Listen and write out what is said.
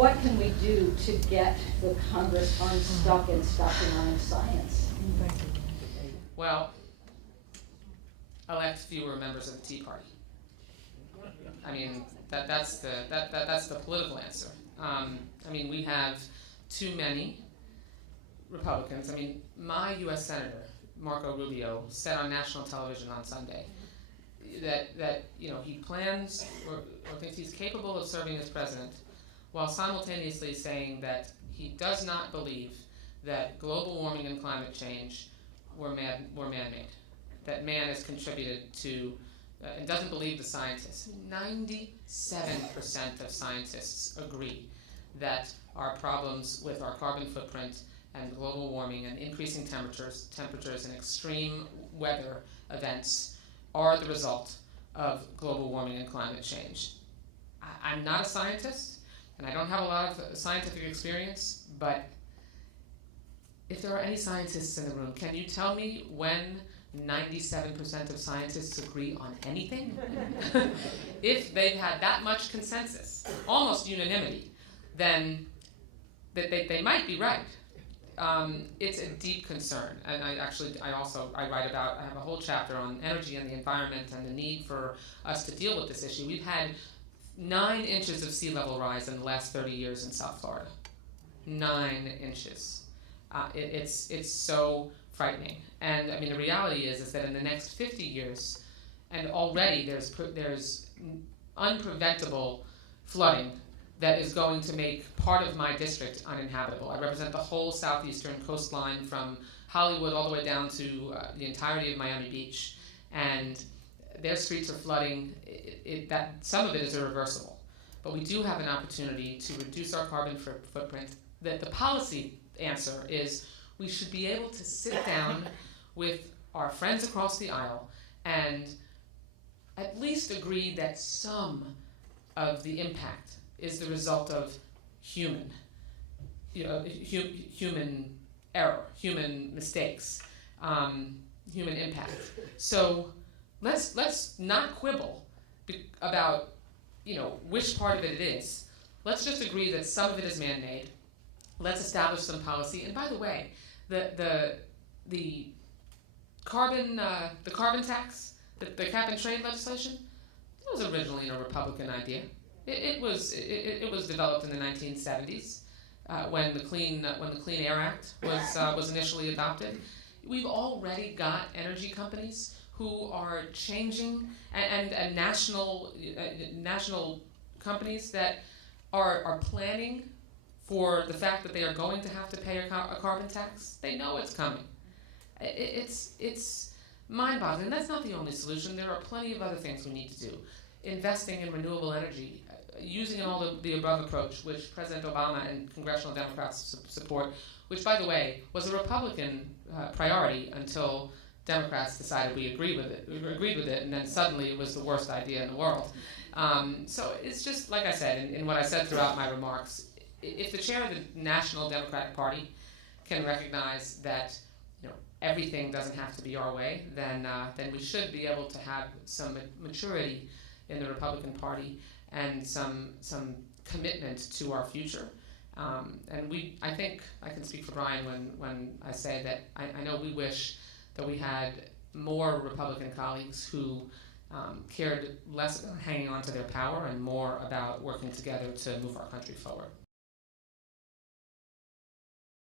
what can we do to get the Congress unstuck and stopping on science? Well, elect fewer members of the Tea Party. I mean, that's the political answer. I mean, we have too many Republicans. I mean, my U.S. Senator, Marco Rubio, said on national television on Sunday that he plans or thinks he's capable of serving as president, while simultaneously saying that he does not believe that global warming and climate change were man-made, that man has contributed to, and doesn't believe the scientists. 97% of scientists agree that our problems with our carbon footprint and global warming and increasing temperatures and extreme weather events are the result of global warming and climate change. I'm not a scientist, and I don't have a lot of scientific experience, but if there are any scientists in the room, can you tell me when 97% of scientists agree on anything? If they've had that much consensus, almost unanimity, then they might be right. It's a deep concern, and I write about, I have a whole chapter on energy and the environment and the need for us to deal with this issue. We've had 9 inches of sea level rise in the last 30 years in South Florida. 9 inches. It's so frightening. And I mean, the reality is that in the next 50 years, and already there's unpreventable flooding that is going to make part of my district uninhabitable. I represent the whole southeastern coastline from Hollywood all the way down to the entirety of Miami Beach, and their streets are flooding. That some of it is irreversible, but we do have an opportunity to reduce our carbon footprint. The policy answer is we should be able to sit down with our friends across the aisle and at least agree that some of the impact is the result of human error, human mistakes, human impact. So let's not quibble about which part of it is. Let's just agree that some of it is man-made. Let's establish some policy. And by the way, the carbon tax, the cap and trade legislation, it was originally a Republican idea. It was developed in the 1970s when the Clean Air Act was initially adopted. We've already got energy companies who are changing, and national companies that are planning for the fact that they are going to have to pay a carbon tax. They know it's coming. It's mind-boggling. And that's not the only solution. There are plenty of other things we need to do. Investing in renewable energy, using all the above approach, which President Obama and congressional Democrats support, which, by the way, was a Republican priority until Democrats decided we agreed with it, and then suddenly it was the worst idea in the world. So it's just, like I said, in what I said throughout my remarks, if the chair of the National Democratic Party can recognize that everything doesn't have to be our way, then we should be able to have some maturity in the Republican Party and some commitment to our future. And I think I can speak for Brian when I say that I know we wish that we had more Republican colleagues who cared less about hanging on to their power and more about working together to move our country forward.